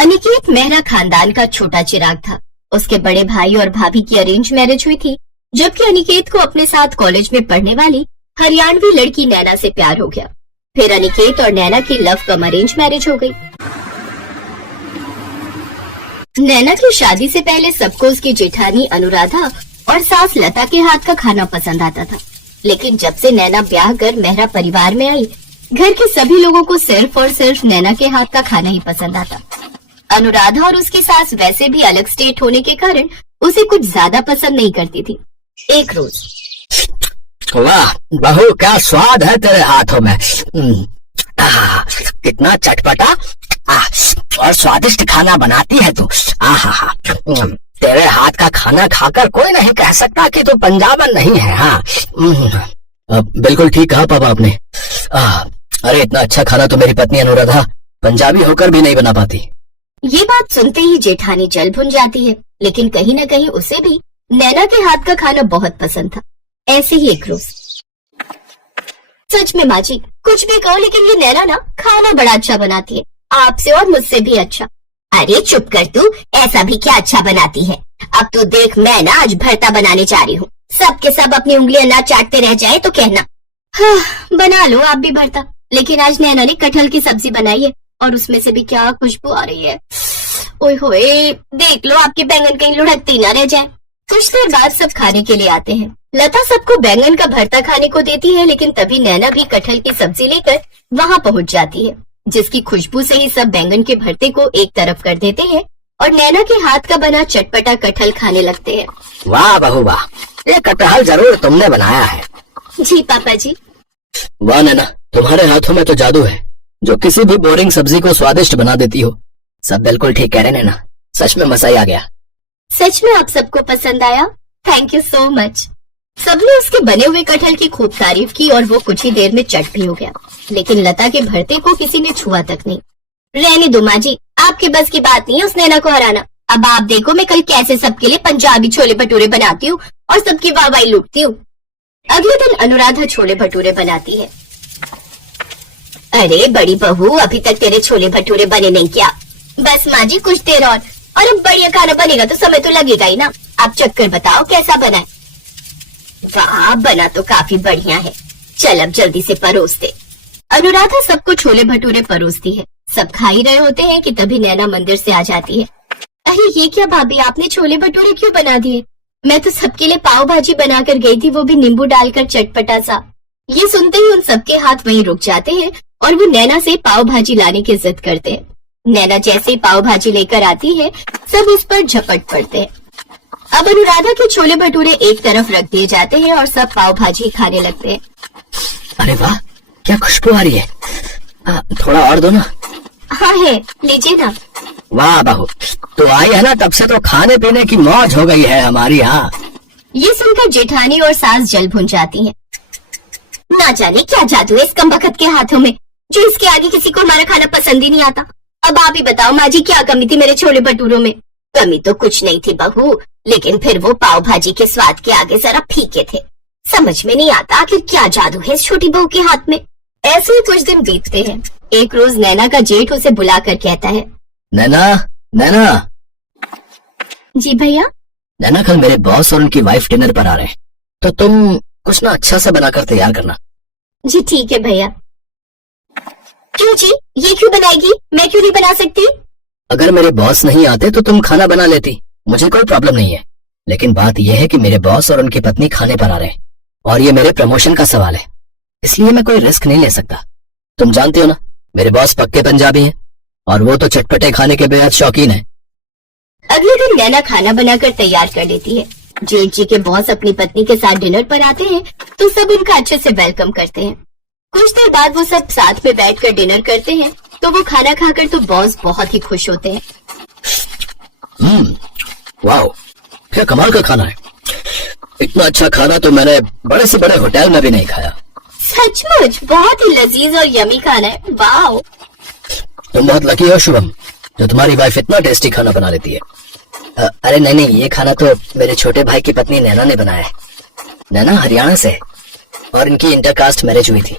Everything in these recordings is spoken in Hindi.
अनिकेत मेहरा खानदान का छोटा चिराग था। उसके बड़े भाई और भाभी की अरेंज मैरिज हुई थी, जबकि अनिकेत को अपने साथ कॉलेज में पढ़ने वाली हरियाणवी लड़की नैना से प्यार हो गया। फिर अनिकेत और नैना की लव कम अरेंज मैरिज हो गई। नैना की शादी से पहले सबको उसकी जेठानी अनुराधा और सास लता के हाथ का खाना पसंद आता था, लेकिन जब से नैना ब्याह कर मेहरा परिवार में आई, घर के सभी लोगों को सिर्फ और सिर्फ नैना के हाथ का खाना ही पसंद आता। अनुराधा और उसकी सास वैसे भी अलग स्टेट होने के कारण उसे कुछ ज्यादा पसंद नहीं करती थी। एक रोज, वाह बहू, क्या स्वाद है तेरे हाथों में। कितना चटपटा और स्वादिष्ट खाना बनाती है तू। आहा, तेरे हाथ का खाना खाकर कोई नहीं कह सकता कि तू पंजाबन नहीं है। हाँ, बिल्कुल ठीक कहा पापा आपने। अरे इतना अच्छा खाना तो मेरी पत्नी अनुराधा पंजाबी होकर भी नहीं बना पाती। ये बात सुनते ही जेठानी जल भुन जाती है, लेकिन कहीं न कहीं उसे भी नैना के हाथ का खाना बहुत पसंद था। ऐसे ही एक रोज, सच में माँ जी कुछ भी कहो, लेकिन ये नैना ना खाना बड़ा अच्छा बनाती है, आपसे और मुझसे भी अच्छा। अरे चुप कर तू, ऐसा भी क्या अच्छा बनाती है। अब तो देख, मैं ना आज भरता बनाने जा रही हूँ, सब के सब अपनी उंगलियां ना चाटते रह जाए तो कहना। हाँ, बना लो आप भी भरता, लेकिन आज नैना ने कटहल की सब्जी बनाई है और उसमें से भी क्या खुशबू आ रही है। ओए होए, देख लो आपके बैंगन कहीं लुढ़कती ना रह जाए। कुछ देर बाद सब खाने के लिए आते हैं। लता सबको बैंगन का भरता खाने को देती है, लेकिन तभी नैना भी कटहल की सब्जी लेकर वहाँ पहुँच जाती है, जिसकी खुशबू से ही सब बैंगन के भरते को एक तरफ कर देते हैं और नैना के हाथ का बना चटपटा कटहल खाने लगते हैं। वाह बहू वाह, ये कटहल जरूर तुमने बनाया है। जी पापा जी। वाह नैना, तुम्हारे हाथों में तो जादू है जो किसी भी बोरिंग सब्जी को स्वादिष्ट बना देती हो। सब बिल्कुल ठीक कह रहे नैना, सच में मजा ही आ गया। सच में आप सबको पसंद आया? Thank you so much. सबने उसके बने हुए कटहल की खूब तारीफ की और वो कुछ ही देर में चट भी हो गया, लेकिन लता के भरते को किसी ने छुआ तक नहीं। रहने दो माँ जी, आपके बस की बात नहीं है उस नैना को हराना। अब आप देखो मैं कल कैसे सबके लिए पंजाबी छोले भटूरे बनाती हूँ और सबकी वाहवाही लूटती हूँ। अगले दिन अनुराधा छोले भटूरे बनाती है। अरे बड़ी बहू, अभी तक तेरे छोले भटूरे बने नहीं क्या? बस माँ जी कुछ देर और अब बढ़िया खाना बनेगा तो समय तो लगेगा ही ना। आप चक्कर बताओ कैसा बना है। वाह, बना तो काफी बढ़िया है, चल अब जल्दी से परोस दे। अनुराधा सबको छोले भटूरे परोसती है। सब खा ही रहे होते हैं कि तभी नैना मंदिर से आ जाती है। अरे ये क्या भाभी, आपने छोले भटूरे क्यों बना दिए? मैं तो सबके लिए पाव भाजी बनाकर गई थी, वो भी नींबू डालकर चटपटा सा। ये सुनते ही उन सबके हाथ वहीं रुक जाते हैं और वो नैना से पाव भाजी लाने की जिद करते हैं। नैना जैसे ही पाव भाजी लेकर आती है, सब उस पर झपट पड़ते हैं। अब अनुराधा के छोले भटूरे एक तरफ रख दिए जाते हैं और सब पाव भाजी खाने लगते हैं। अरे वाह, क्या खुशबू आ रही है। थोड़ा और दो ना। हाँ है, लीजिए ना। वाह बहू, तो आई है ना, तब से तो खाने पीने की मौज हो गई है हमारी यहाँ। ये सुनकर जेठानी और सास जल भुन जाती हैं। ना जाने क्या जादू है इस कमबख्त के हाथों में, जो इसके आगे किसी को हमारा खाना पसंद ही नहीं आता। अब आप ही बताओ माँ जी, क्या कमी थी मेरे छोले भटूरों में? कमी तो कुछ नहीं थी बहू, लेकिन फिर वो पाव भाजी के स्वाद के आगे जरा फीके थे। समझ में नहीं आता आखिर क्या जादू है इस छोटी बहू के हाथ में। ऐसे ही कुछ दिन बीतते हैं। एक रोज नैना का जेठ उसे बुलाकर कहता है, नैना नैना। जी भैया। नैना, कल मेरे बॉस और उनकी वाइफ डिनर पर आ रहे हैं, तो तुम कुछ ना अच्छा सा बनाकर तैयार करना। जी ठीक है भैया। क्यों जी, ये क्यों बनाएगी, मैं क्यों नहीं बना सकती? अगर मेरे बॉस नहीं आते तो तुम खाना बना लेती, मुझे कोई प्रॉब्लम नहीं है। लेकिन बात यह है कि मेरे बॉस और उनकी पत्नी खाने पर आ रहे हैं और ये मेरे प्रमोशन का सवाल है, इसलिए मैं कोई रिस्क नहीं ले सकता। तुम जानते हो ना, मेरे बॉस पक्के पंजाबी हैं और वो तो चटपटे खाने के बेहद शौकीन है। अगले दिन नैना खाना बनाकर तैयार कर लेती है। जेठ जी के बॉस अपनी पत्नी के साथ डिनर पर आते हैं तो सब उनका अच्छे से वेलकम करते हैं। कुछ देर बाद वो सब साथ में बैठकर डिनर करते हैं, तो वो खाना खाकर तो बॉस बहुत ही खुश होते हैं। वाह, क्या कमाल का खाना है। इतना अच्छा खाना तो मैंने बड़े से बड़े होटल में भी नहीं खाया। सचमुच बहुत ही लजीज और यमी खाना है। वाह, तुम बहुत लकी हो शुभम, जो तुम्हारी वाइफ इतना टेस्टी खाना बना लेती है। अरे नहीं, ये खाना तो मेरे छोटे भाई की पत्नी नैना ने बनाया है। नैना हरियाणा से है और इनकी इंटरकास्ट मैरिज हुई थी,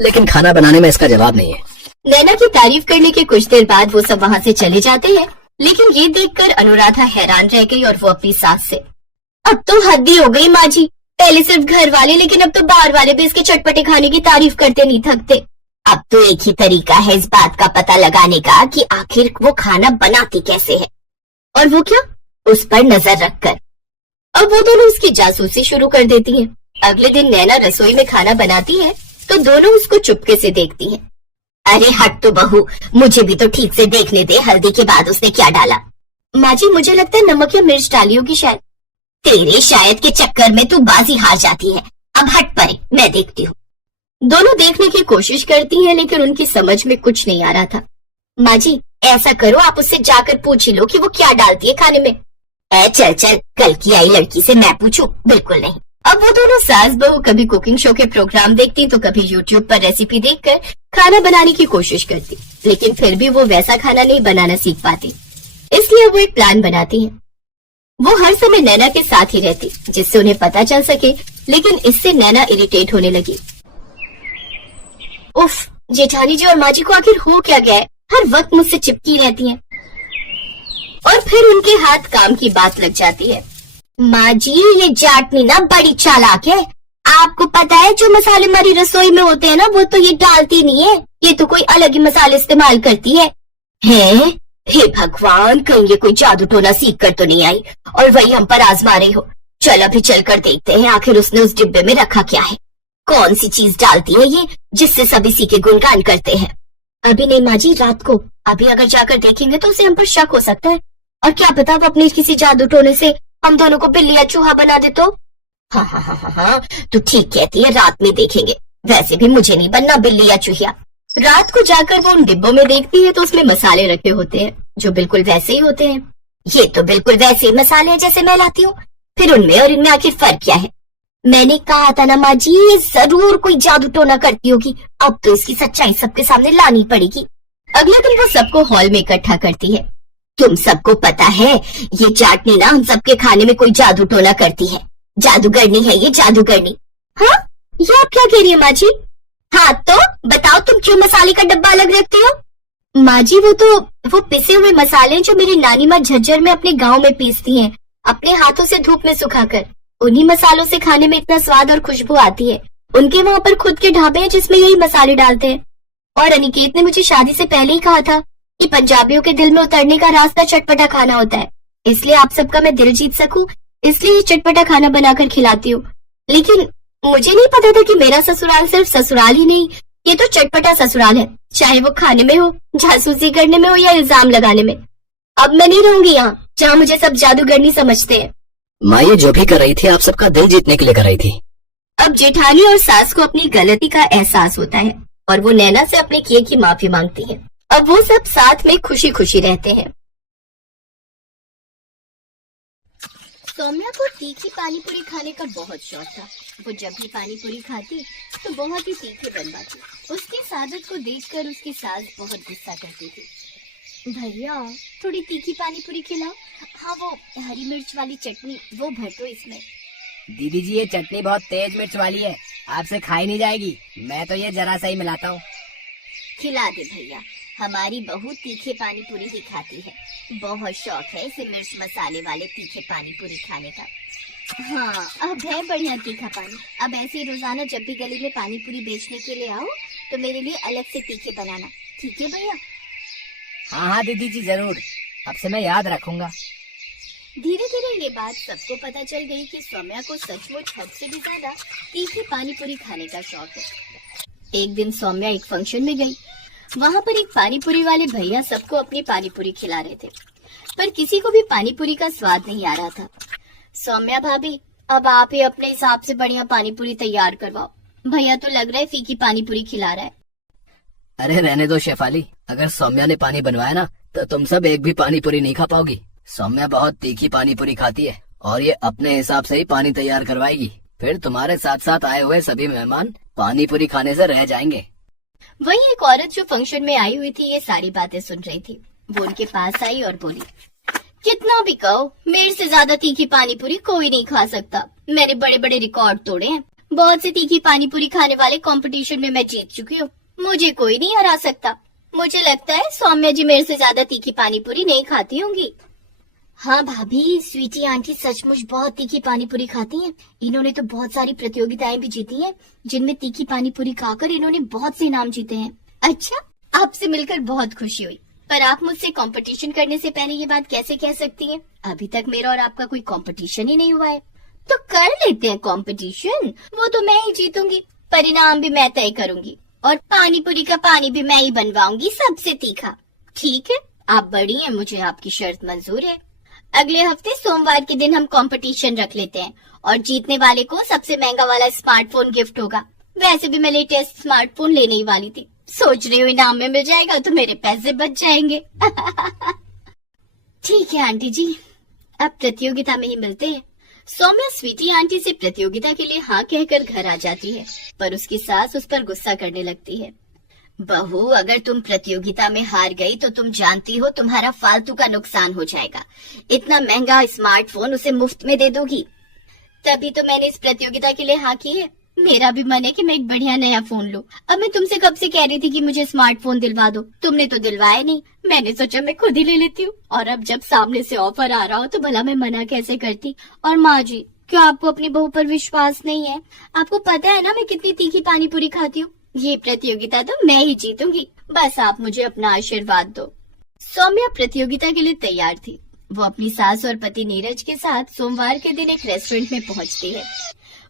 लेकिन खाना बनाने में इसका जवाब नहीं है। नैना की तारीफ करने के कुछ देर बाद वो सब वहाँ से चले जाते हैं, लेकिन ये देखकर अनुराधा हैरान रह गई और वो अपनी सास से, अब तो हद ही हो गई माँ जी, पहले सिर्फ घर वाले लेकिन अब तो बाहर वाले भी इसके चटपटे खाने की तारीफ करते नहीं थकते। अब तो एक ही तरीका है इस बात का पता लगाने का कि आखिर वो खाना बनाती कैसे है, और वो क्या, उस पर नजर रखकर। अब वो दोनों उसकी जासूसी शुरू कर देती हैं। अगले दिन नैना रसोई में खाना बनाती है तो दोनों उसको चुपके से देखती हैं। अरे हट तो बहू, मुझे भी तो ठीक से देखने दे, हल्दी के बाद उसने क्या डाला। माँ जी मुझे लगता है नमक या मिर्च डाली होगी शायद। तेरे शायद के चक्कर में तू बाजी हार जाती है, अब हट परे, मैं देखती हूँ। दोनों देखने की कोशिश करती हैं लेकिन उनकी समझ में कुछ नहीं आ रहा था। माँ जी ऐसा करो, आप उससे जाकर पूछ ही लो कि वो क्या डालती है खाने में। चल चल, कल की आई लड़की से मैं पूछूं? बिल्कुल नहीं। अब वो दोनों सास बहू कभी कुकिंग शो के प्रोग्राम देखती तो कभी यूट्यूब पर रेसिपी देखकर खाना बनाने की कोशिश करती, लेकिन फिर भी वो वैसा खाना नहीं बनाना सीख पाती। इसलिए वो एक प्लान बनाती है। वो हर समय नैना के साथ ही रहती जिससे उन्हें पता चल सके, लेकिन इससे नैना इरिटेट होने लगी। उफ, जेठानी जी और माँ जी को आखिर हो क्या गया है, हर वक्त मुझसे चिपकी रहती हैं। और फिर उनके हाथ काम की बात लग जाती है। माँ जी ये जाटनी ना बड़ी चालाक है, आपको पता है जो मसाले हमारी रसोई में होते हैं ना वो तो ये डालती नहीं है, ये तो कोई अलग ही मसाले इस्तेमाल करती है। हे भगवान, कहीं ये कोई जादू टोना सीख कर तो नहीं आई और वही हम पर आजमा रही हो। चल अभी चल कर देखते हैं आखिर उसने उस डिब्बे में रखा क्या है, कौन सी चीज डालती है ये जिससे सब इसी के गुणगान करते हैं। अभी नहीं माँ जी, रात को, अभी अगर जाकर देखेंगे तो उसे हम पर शक हो सकता है, और क्या पता वो अपने किसी जादू टोने से हम दोनों को बिल्ली या चूहा बना दे तो। हाँ, तू ठीक कहती है, रात में देखेंगे, वैसे भी मुझे नहीं बनना बिल्ली या चूहिया। रात को जाकर वो उन डिब्बों में देखती है तो उसमें मसाले रखे होते हैं जो बिल्कुल वैसे ही होते हैं। ये तो बिल्कुल वैसे ही मसाले हैं जैसे मैं लाती हूँ, फिर उनमें और इनमें आखिर फर्क क्या है। मैंने कहा था ना माँ जी, ये जरूर कोई जादू टोना करती होगी, अब तो इसकी सच्चाई सबके सामने लानी पड़ेगी। अगले दिन वो सबको हॉल में इकट्ठा करती है। तुम सबको पता है ये चाटनी ना हम सबके खाने में कोई जादू टोना करती है, जादूगरनी है ये, जादूगरनी। हाँ, ये आप क्या कह रही है माँ जी? हाँ तो बताओ, तुम क्यों मसाले का डब्बा अलग रखती हो? माँ जी वो पिसे हुए मसाले जो मेरी नानी माँ झज्जर में अपने गांव में पीसती हैं, अपने हाथों से धूप में सुखाकर। उन्हीं मसालों से खाने में इतना स्वाद और खुशबू आती है। उनके वहाँ पर खुद के ढाबे हैं जिसमें यही मसाले डालते हैं। और अनिकेत ने मुझे शादी से पहले ही कहा था कि पंजाबियों के दिल में उतरने का रास्ता चटपटा खाना होता है, इसलिए आप सबका मैं दिल जीत सकूं, इसलिए ये चटपटा खाना बनाकर खिलाती हूँ। लेकिन मुझे नहीं पता था कि मेरा ससुराल सिर्फ ससुराल ही नहीं, ये तो चटपटा ससुराल है, चाहे वो खाने में हो, जासूसी करने में हो या इल्जाम लगाने में। अब मैं नहीं रहूंगी यहाँ जहाँ मुझे सब जादूगरनी समझते हैं। माँ ये जो भी कर रही थी आप सबका दिल जीतने के लिए कर रही थी। अब जेठानी और सास को अपनी गलती का एहसास होता है और वो नैना से अपने किए की माफी मांगती है। अब वो सब साथ में खुशी खुशी रहते हैं। सौम्या को तीखी पानी पूरी खाने का बहुत शौक था। वो जब भी पानी पूरी खाती तो बहुत ही तीखे बनवाती। उसकी इस आदत को देखकर उसकी सास बहुत गुस्सा करती थी। भैया थोड़ी तीखी पानी पूरी खिलाओ। हाँ वो हरी मिर्च वाली चटनी वो भर दो इसमें। दीदी जी ये चटनी बहुत तेज मिर्च वाली है, आपसे खाई नहीं जाएगी, मैं तो ये जरा सा ही मिलाता हूँ। खिला दे भैया, हमारी बहू तीखे पानी पूरी ही खाती है, बहुत शौक है इसे मिर्च मसाले वाले तीखे पानी पूरी खाने का। हाँ अब है बढ़िया तीखा पानी। अब ऐसे ही रोजाना जब भी गली में पानी पूरी बेचने के लिए आओ तो मेरे लिए अलग से तीखे बनाना, ठीक है भैया? हाँ दीदी जी जरूर, अब से मैं याद रखूंगा। धीरे धीरे ये बात सबको पता चल गई कि सौम्या को सचमुच हद से भी ज्यादा तीखी पानी पूरी खाने का शौक है। एक दिन सौम्या एक फंक्शन में गई। वहाँ पर एक पानी पूरी वाले भैया सबको अपनी पानी पूरी खिला रहे थे, पर किसी को भी पानी पूरी का स्वाद नहीं आ रहा था। सौम्या भाभी अब आप ही अपने हिसाब से बढ़िया पानी पूरी तैयार करवाओ, भैया तो लग रहा है फीकी पानी पूरी खिला रहा है। अरे रहने दो शेफाली, अगर सौम्या ने पानी बनवाया ना तो तुम सब एक भी पानी पूरी नहीं खा पाओगी। सौम्या बहुत तीखी पानी पूरी खाती है और ये अपने हिसाब से ही पानी तैयार करवाएगी, फिर तुम्हारे साथ साथ आए हुए सभी मेहमान पानी पूरी खाने से रह जाएंगे। वही एक औरत जो फंक्शन में आई हुई थी ये सारी बातें सुन रही थी। वो उनके पास आई और बोली, कितना भी कहो मेरे से ज्यादा तीखी पानी पूरी कोई नहीं खा सकता। मैंने बड़े बड़े रिकॉर्ड तोड़े हैं, बहुत से तीखी पानी पूरी खाने वाले कंपटीशन में मैं जीत चुकी हूँ, मुझे कोई नहीं हरा सकता। मुझे लगता है सौम्या जी मेरे से ज्यादा तीखी पानी पूरी नहीं खाती होंगी। हाँ भाभी, स्वीटी आंटी सचमुच बहुत तीखी पानी पूरी खाती हैं। इन्होंने तो बहुत सारी प्रतियोगिताएं भी जीती हैं, जिनमें तीखी पानी पूरी खाकर इन्होंने बहुत से इनाम जीते हैं। अच्छा, आपसे मिलकर बहुत खुशी हुई, पर आप मुझसे कंपटीशन करने से पहले ये बात कैसे कह सकती हैं? अभी तक मेरा और आपका कोई कंपटीशन ही नहीं हुआ है। तो कर लेते हैं कंपटीशन, वो तो मैं ही जीतूंगी, परिणाम भी मैं तय करूंगी और पानी पूरी का पानी भी मैं ही बनवाऊंगी सबसे तीखा। ठीक है, आप बड़ी हैं, मुझे आपकी शर्त मंजूर है। अगले हफ्ते सोमवार के दिन हम कंपटीशन रख लेते हैं और जीतने वाले को सबसे महंगा वाला स्मार्टफोन गिफ्ट होगा। वैसे भी मैं लेटेस्ट स्मार्टफोन लेने ही वाली थी, सोच रही हूँ इनाम में मिल जाएगा तो मेरे पैसे बच जाएंगे। ठीक है आंटी जी, अब प्रतियोगिता में ही मिलते हैं। सौम्या स्वीटी आंटी से प्रतियोगिता के लिए हाँ कहकर घर आ जाती है, पर उसकी सास उस पर गुस्सा करने लगती है। बहू, अगर तुम प्रतियोगिता में हार गई तो तुम जानती हो तुम्हारा फालतू का नुकसान हो जाएगा। इतना महंगा स्मार्टफोन उसे मुफ्त में दे दोगी। तभी तो मैंने इस प्रतियोगिता के लिए हाँ की है। मेरा भी मन है कि मैं एक बढ़िया नया फोन लूं। अब मैं तुमसे कब से कह रही थी कि मुझे स्मार्टफोन दिलवा दो, तुमने तो दिलवाया नहीं। मैंने सोचा मैं खुद ही ले लेती हूँ, और अब जब सामने से ऑफर आ रहा हो तो भला मैं मना कैसे करती। और माँ जी, क्यों आपको अपनी बहू पर विश्वास नहीं है? आपको पता है ना मैं कितनी तीखी पानी पूरी खाती हूँ। ये प्रतियोगिता तो मैं ही जीतूंगी, बस आप मुझे अपना आशीर्वाद दो। सौम्या प्रतियोगिता के लिए तैयार थी। वो अपनी सास और पति नीरज के साथ सोमवार के दिन एक रेस्टोरेंट में पहुंचती है।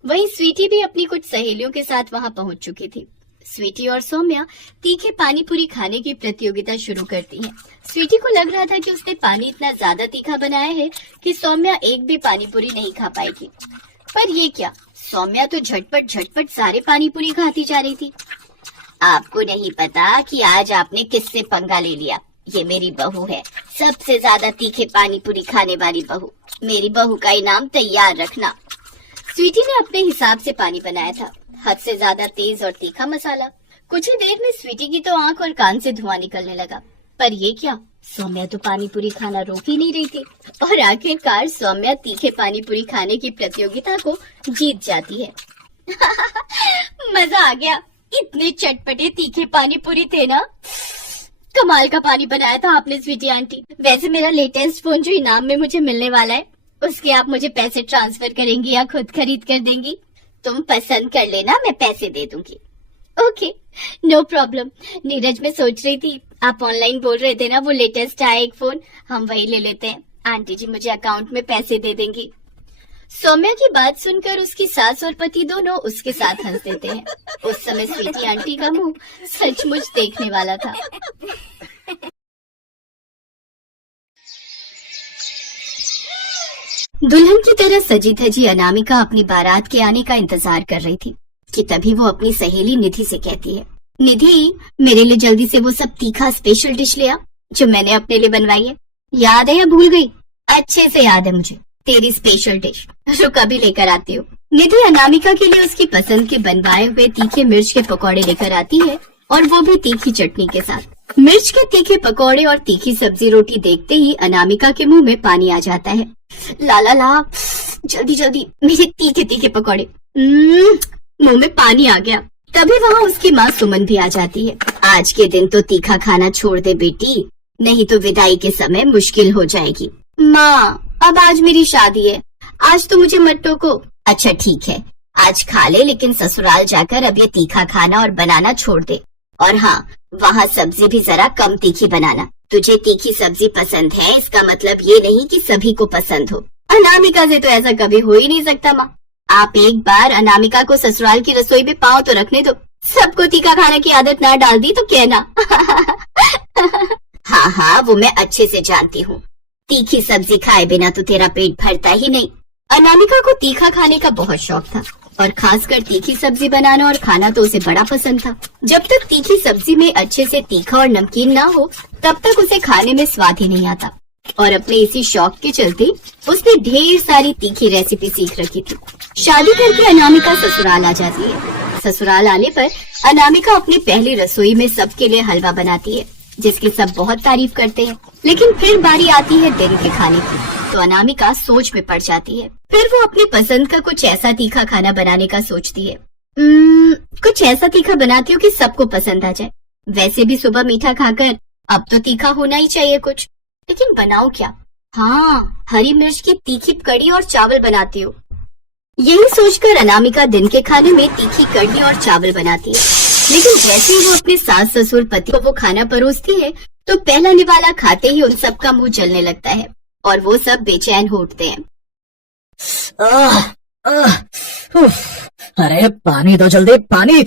वहीं स्वीटी भी अपनी कुछ सहेलियों के साथ वहां पहुंच चुकी थी। स्वीटी और सौम्या तीखे पानी पूरी खाने की प्रतियोगिता शुरू करती हैं। स्वीटी को लग रहा था कि उसने पानी इतना ज्यादा तीखा बनाया है कि सौम्या एक भी पानी पूरी नहीं खा पाएगी। पर ये क्या, सौम्या तो झटपट सारे पानी पूरी खाती जा रही थी। आपको नहीं पता कि आज आपने किससे पंगा ले लिया। ये मेरी बहू है, सबसे ज्यादा तीखे पानी पूरी खाने वाली बहू। मेरी बहू का इनाम तैयार रखना। स्वीटी ने अपने हिसाब से पानी बनाया था, हद से ज्यादा तेज और तीखा मसाला। कुछ ही देर में स्वीटी की तो आंख और कान से धुआं निकलने लगा। पर ये क्या, सौम्या तो पानी पूरी खाना रोक ही नहीं रही थी, और आखिरकार सौम्या तीखे पानी पूरी खाने की प्रतियोगिता को जीत जाती है। मजा आ गया, इतने चटपटे तीखे पानी पूरी थे ना। कमाल का पानी बनाया था आपने स्वीटी आंटी। वैसे मेरा लेटेस्ट फोन जो इनाम में मुझे मिलने वाला है, उसके आप मुझे पैसे ट्रांसफर करेंगी या खुद खरीद कर देंगी? तुम पसंद कर लेना, मैं पैसे दे दूंगी। Okay, no problem. नीरज, मैं सोच रही थी आप ऑनलाइन बोल रहे थे ना वो लेटेस्ट आया एक फोन, हम वही ले लेते हैं। आंटी जी मुझे अकाउंट में पैसे दे देंगी। सौम्या की बात सुनकर उसकी सास और पति दोनों उसके साथ हंस देते हैं। उस समय स्वीटी आंटी का मुंह सचमुच देखने वाला था। दुल्हन की तरह सजी धजी अनामिका अपनी बारात के आने का इंतजार कर रही थी कि तभी वो अपनी सहेली निधि से कहती है, निधि, मेरे लिए जल्दी से वो सब तीखा स्पेशल डिश ले आ जो मैंने अपने लिए बनवाई है। याद है या भूल गई? अच्छे से याद है मुझे, तेरी स्पेशल डिश। रुक, अभी लेकर आती हूँ। निधि अनामिका के लिए उसकी पसंद के बनवाए हुए तीखे मिर्च के पकौड़े लेकर आती है, और वो भी तीखी चटनी के साथ। मिर्च के तीखे पकौड़े और तीखी सब्जी रोटी देखते ही अनामिका के मुंह में पानी आ जाता है। ला ला ला, जल्दी जल्दी मेरे तीखे तीखे पकौड़े। मुंह में पानी आ गया। तभी वहाँ उसकी माँ सुमन भी आ जाती है। आज के दिन तो तीखा खाना छोड़ दे बेटी, नहीं तो विदाई के समय मुश्किल हो जाएगी। माँ, अब आज मेरी शादी है, आज तो मुझे मत टोको। अच्छा ठीक है, आज खा ले, लेकिन ससुराल जाकर अब ये तीखा खाना और बनाना छोड़ दे। और हाँ, वहाँ सब्जी भी जरा कम तीखी बनाना। तुझे तीखी सब्जी पसंद है, इसका मतलब ये नहीं कि सभी को पसंद हो। अनामिका से तो ऐसा कभी हो ही नहीं सकता माँ। आप एक बार अनामिका को ससुराल की रसोई में पाँव तो रखने दो। सबको तीखा खाने की आदत ना डाल दी तो कहना। हाँ हाँ, वो मैं अच्छे से जानती हूँ। तीखी सब्जी खाए बिना तो तेरा पेट भरता ही नहीं। अनामिका को तीखा खाने का बहुत शौक था, और खासकर तीखी सब्जी बनाना और खाना तो उसे बड़ा पसंद था। जब तक तीखी सब्जी में अच्छे से तीखा और नमकीन ना हो, तब तक उसे खाने में स्वाद ही नहीं आता। और अपने इसी शौक के चलते उसने ढेर सारी तीखी रेसिपी सीख रखी थी। शादी करके अनामिका ससुराल आ जाती है। ससुराल आने पर अनामिका अपनी पहली रसोई में सबके लिए हलवा बनाती है, जिसकी सब बहुत तारीफ करते हैं। लेकिन फिर बारी आती है दिन के खाने की, तो अनामिका सोच में पड़ जाती है। फिर वो अपनी पसंद का कुछ ऐसा तीखा खाना बनाने का सोचती है। कुछ ऐसा तीखा बनाती हूँ कि सबको पसंद आ जाए। वैसे भी सुबह मीठा खाकर अब तो तीखा होना ही चाहिए कुछ, लेकिन बनाऊं क्या? हाँ, हरी मिर्च की तीखी कड़ी और चावल बनाती हूँ। यही सोचकर अनामिका दिन के खाने में तीखी कड़ी और चावल बनाती है, लेकिन जैसे ही वो अपने सास ससुर पति को वो खाना परोसती है तो पहला निवाला खाते ही उन सबका मुंह जलने लगता है और वो सब बेचैन हो उठते हैं। आह, आह, उफ, अरे पानी दो जल्दी, पानी।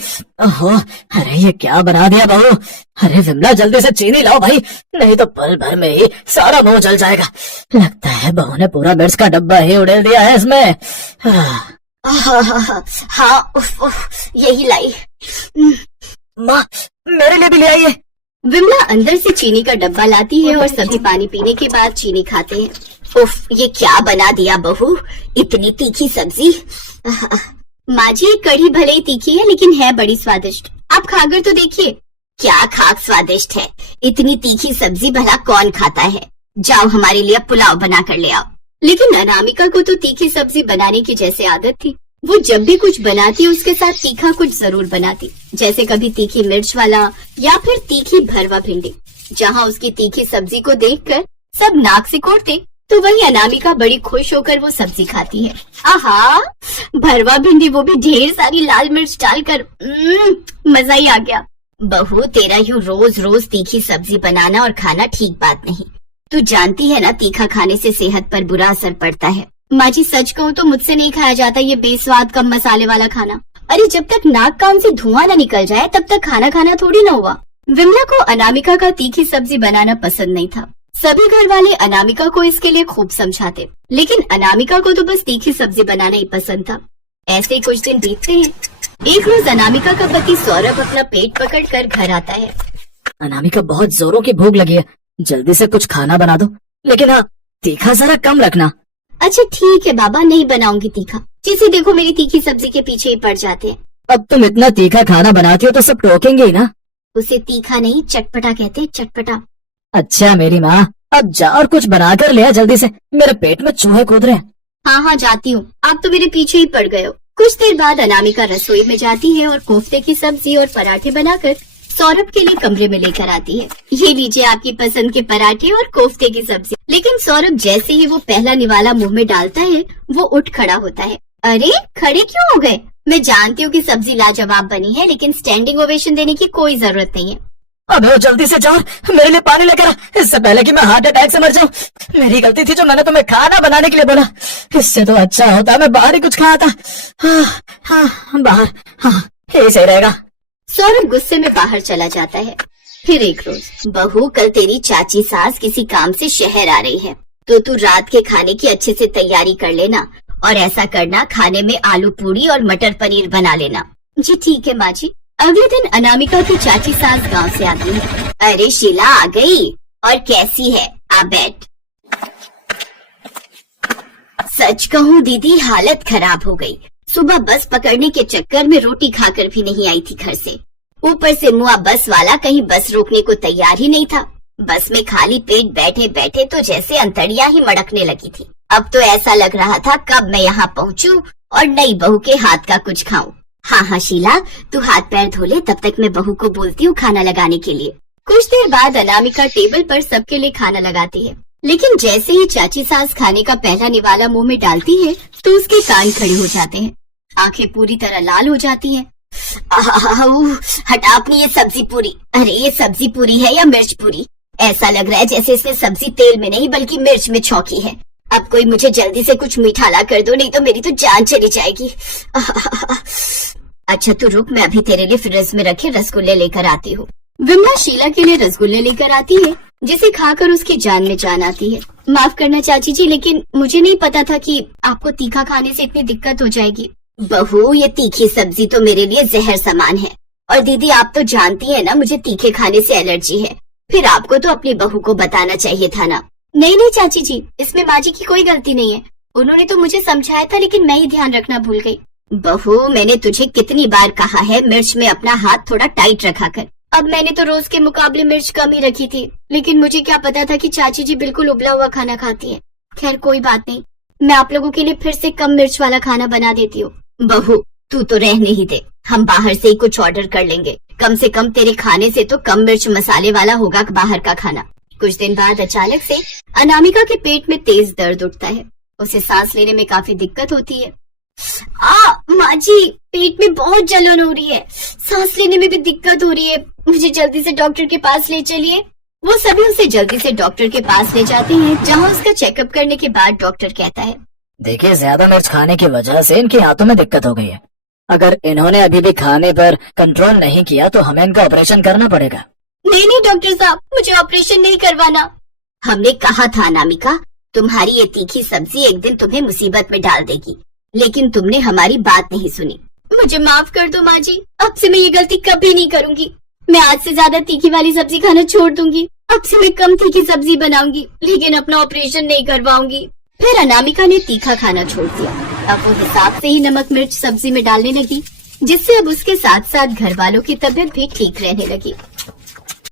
ओहो, अरे ये क्या बना दिया बहू। अरे विमला जल्दी से चीनी लाओ भाई, नहीं तो पल भर में ही सारा मुंह जल जाएगा। लगता है बहू ने पूरा मिर्च का डब्बा ही उड़ेल दिया है इसमें। हाँ, उफ, यही लाई। माँ, मेरे लिए भी ले आइए। विमला अंदर से चीनी का डब्बा लाती है और सभी पानी पीने के बाद चीनी खाते हैं। उफ, ये क्या बना दिया बहू, इतनी तीखी सब्जी। माँ जी, कढ़ी भले ही तीखी है लेकिन है बड़ी स्वादिष्ट, आप खाकर तो देखिए। क्या खाक स्वादिष्ट है, इतनी तीखी सब्जी भला कौन खाता है। जाओ हमारे लिए पुलाव बना कर ले आओ। लेकिन अनामिका को तो तीखी सब्जी बनाने की जैसे आदत थी, वो जब भी कुछ बनाती उसके साथ तीखा कुछ जरूर बनाती, जैसे कभी तीखी मिर्च वाला या फिर तीखी भरवा भिंडी। जहाँ उसकी तीखी सब्जी को देखकर सब नाक सिकोड़ते तो वही अनामिका बड़ी खुश होकर वो सब्जी खाती है। आहा, भरवा भिंडी, वो भी ढेर सारी लाल मिर्च डालकर, मजा ही आ गया। बहू, तेरा यूं रोज रोज तीखी सब्जी बनाना और खाना ठीक बात नहीं। तू जानती है ना, तीखा खाने से सेहत पर बुरा असर पड़ता है। माँ जी, सच कहूँ तो मुझसे नहीं खाया जाता ये बेस्वाद कम मसाले वाला खाना। अरे जब तक नाक कान से धुआं न निकल जाए तब तक खाना खाना थोड़ी ना हुआ। विमला को अनामिका का तीखी सब्जी बनाना पसंद नहीं था। सभी घर वाले अनामिका को इसके लिए खूब समझाते, लेकिन अनामिका को तो बस तीखी सब्जी बनाना ही पसंद था। ऐसे ही कुछ दिन बीतते हैं। एक रोज अनामिका का पति सौरभ अपना पेट पकड़कर घर आता है। अनामिका, बहुत जोरों की भूख लगी है, जल्दी से कुछ खाना बना दो, लेकिन हाँ, तीखा जरा कम रखना। अच्छा ठीक है बाबा, नहीं बनाऊंगी तीखा। जिसे देखो मेरी तीखी सब्जी के पीछे ही पड़ जाते हैं। अब तुम इतना तीखा खाना बनाती हो तो सब टोकेंगे ही ना। उसे तीखा नहीं चटपटा कहते हैं, चटपटा। अच्छा मेरी माँ, अब जा और कुछ बनाकर ले आ जल्दी से, मेरे पेट में चूहे कूद रहे हैं। हाँ, जाती हूँ, आप तो मेरे पीछे ही पड़ गए हो। कुछ देर बाद अनामिका रसोई में जाती है और कोफ्ते की सब्जी और पराठे बनाकर सौरभ के लिए कमरे में लेकर आती है। ये लीजिए आपकी पसंद के पराठे और कोफ्ते की सब्जी। लेकिन सौरभ जैसे ही वो पहला निवाला मुंह में डालता है वो उठ खड़ा होता है। अरे खड़े क्यों हो गए? मैं जानती हूँ कि सब्जी लाजवाब बनी है, लेकिन स्टैंडिंग ओवेशन देने की कोई जरूरत नहीं है। अबे वो जल्दी से जाओ, मेरे लिए पानी लेकर आ, इससे पहले कि मैं हार्ट अटैक से मर जाऊं। मेरी गलती थी जो मैंने तुम्हें खाना बनाने के लिए बोला, इससे तो अच्छा होता मैं बाहर ही कुछ खाया था। हाँ, बाहर, हाँ, यही सही रहेगा। सौरभ गुस्से में बाहर चला जाता है। फिर एक रोज, बहू, कल तेरी चाची सास किसी काम से शहर आ रही है, तो तू रात के खाने की अच्छे से तैयारी कर लेना, और ऐसा करना, खाने में आलू पूरी और मटर पनीर बना लेना। जी ठीक है माँ जी। अगले दिन अनामिका की चाची सास गांव से आती है। अरे शीला आ गई, और कैसी है? आ बैठ। सच कहूँ दीदी, हालत खराब हो गई। सुबह बस पकड़ने के चक्कर में रोटी खाकर भी नहीं आई थी घर से। ऊपर से मुआ बस वाला कहीं बस रोकने को तैयार ही नहीं था। बस में खाली पेट बैठे बैठे तो जैसे अंतड़ियां ही मड़कने लगी थी। अब तो ऐसा लग रहा था कब मैं यहाँ पहुँचूं और नई बहू के हाथ का कुछ खाऊं। हाँ शीला, तू हाथ पैर धो ले, तब तक मैं बहू को बोलती हूँ खाना लगाने के लिए। कुछ देर बाद अनामिका टेबल पर सबके लिए खाना लगाती है, लेकिन जैसे ही चाची सास खाने का पहला निवाला मुंह में डालती है तो उसके कान खड़े हो जाते हैं, आंखें पूरी तरह लाल हो जाती हैं। हटा अपनी ये सब्जी पूरी। अरे ये सब्जी पूरी है या मिर्च पूरी? ऐसा लग रहा है जैसे इसने सब्जी तेल में नहीं बल्कि मिर्च में छौंकी है। अब कोई मुझे जल्दी से कुछ मीठा ला कर दो, नहीं तो मेरी तो जान चली जाएगी। अच्छा तू रुक, मैं अभी तेरे लिए फ्रिज में रखे रसगुल्ले लेकर आती हूँ। विमला शीला के लिए रसगुल्ले लेकर आती है, जिसे खाकर उसकी जान में जान आती है। माफ करना चाची जी, लेकिन मुझे नहीं पता था कि आपको तीखा खाने से इतनी दिक्कत हो जाएगी। बहू, ये तीखी सब्जी तो मेरे लिए जहर समान है, और दीदी आप तो जानती है ना मुझे तीखे खाने से एलर्जी है। फिर आपको तो अपनी बहू को बताना चाहिए था ना। नहीं चाची जी, इसमें माँ जी की कोई गलती नहीं है, उन्होंने तो मुझे समझाया था, लेकिन मैं ही ध्यान रखना भूल गई। बहू, मैंने तुझे कितनी बार कहा है मिर्च में अपना हाथ थोड़ा टाइट रखा कर। अब मैंने तो रोज के मुकाबले मिर्च कम ही रखी थी, लेकिन मुझे क्या पता था कि चाची जी बिल्कुल उबला हुआ खाना खाती है। खैर कोई बात नहीं, मैं आप लोगों के लिए फिर से कम मिर्च वाला खाना बना देती हूँ। बहू तू तो रहने ही दे, हम बाहर से ही कुछ ऑर्डर कर लेंगे, कम से कम तेरे खाने से तो कम मिर्च मसाले वाला होगा बाहर का खाना। कुछ दिन बाद अचानक से अनामिका के पेट में तेज दर्द उठता है। उसे सांस लेने में काफी दिक्कत होती है। माँ जी, पेट में बहुत जलन हो रही है, सांस लेने में भी दिक्कत हो रही है, मुझे जल्दी से डॉक्टर के पास ले चलिए। वो सभी उसे जल्दी से डॉक्टर के पास ले जाते हैं, जहाँ उसका चेकअप करने के बाद डॉक्टर कहता है, देखिए, ज्यादा मिर्च खाने की वजह से इनकी आंतों में दिक्कत हो गई है। अगर इन्होंने अभी भी खाने पर कंट्रोल नहीं किया तो हमें इनका ऑपरेशन करना पड़ेगा। नहीं डॉक्टर साहब, मुझे ऑपरेशन नहीं करवाना। हमने कहा था अनामिका, तुम्हारी ये तीखी सब्जी एक दिन तुम्हें मुसीबत में डाल देगी, लेकिन तुमने हमारी बात नहीं सुनी। मुझे माफ कर दो माँ जी, अब से मैं ये गलती कभी नहीं करूंगी। मैं आज से ज्यादा तीखी वाली सब्जी खाना छोड़ दूंगी। अब से मैं कम तीखी सब्जी बनाऊंगी, लेकिन अपना ऑपरेशन नहीं करवाऊंगी। फिर अनामिका ने तीखा खाना छोड़ दिया। अब वो हिसाब से ही नमक मिर्च सब्जी में डालने लगी, जिससे अब उसके साथ साथ घर वालों की तबीयत भी ठीक रहने लगी।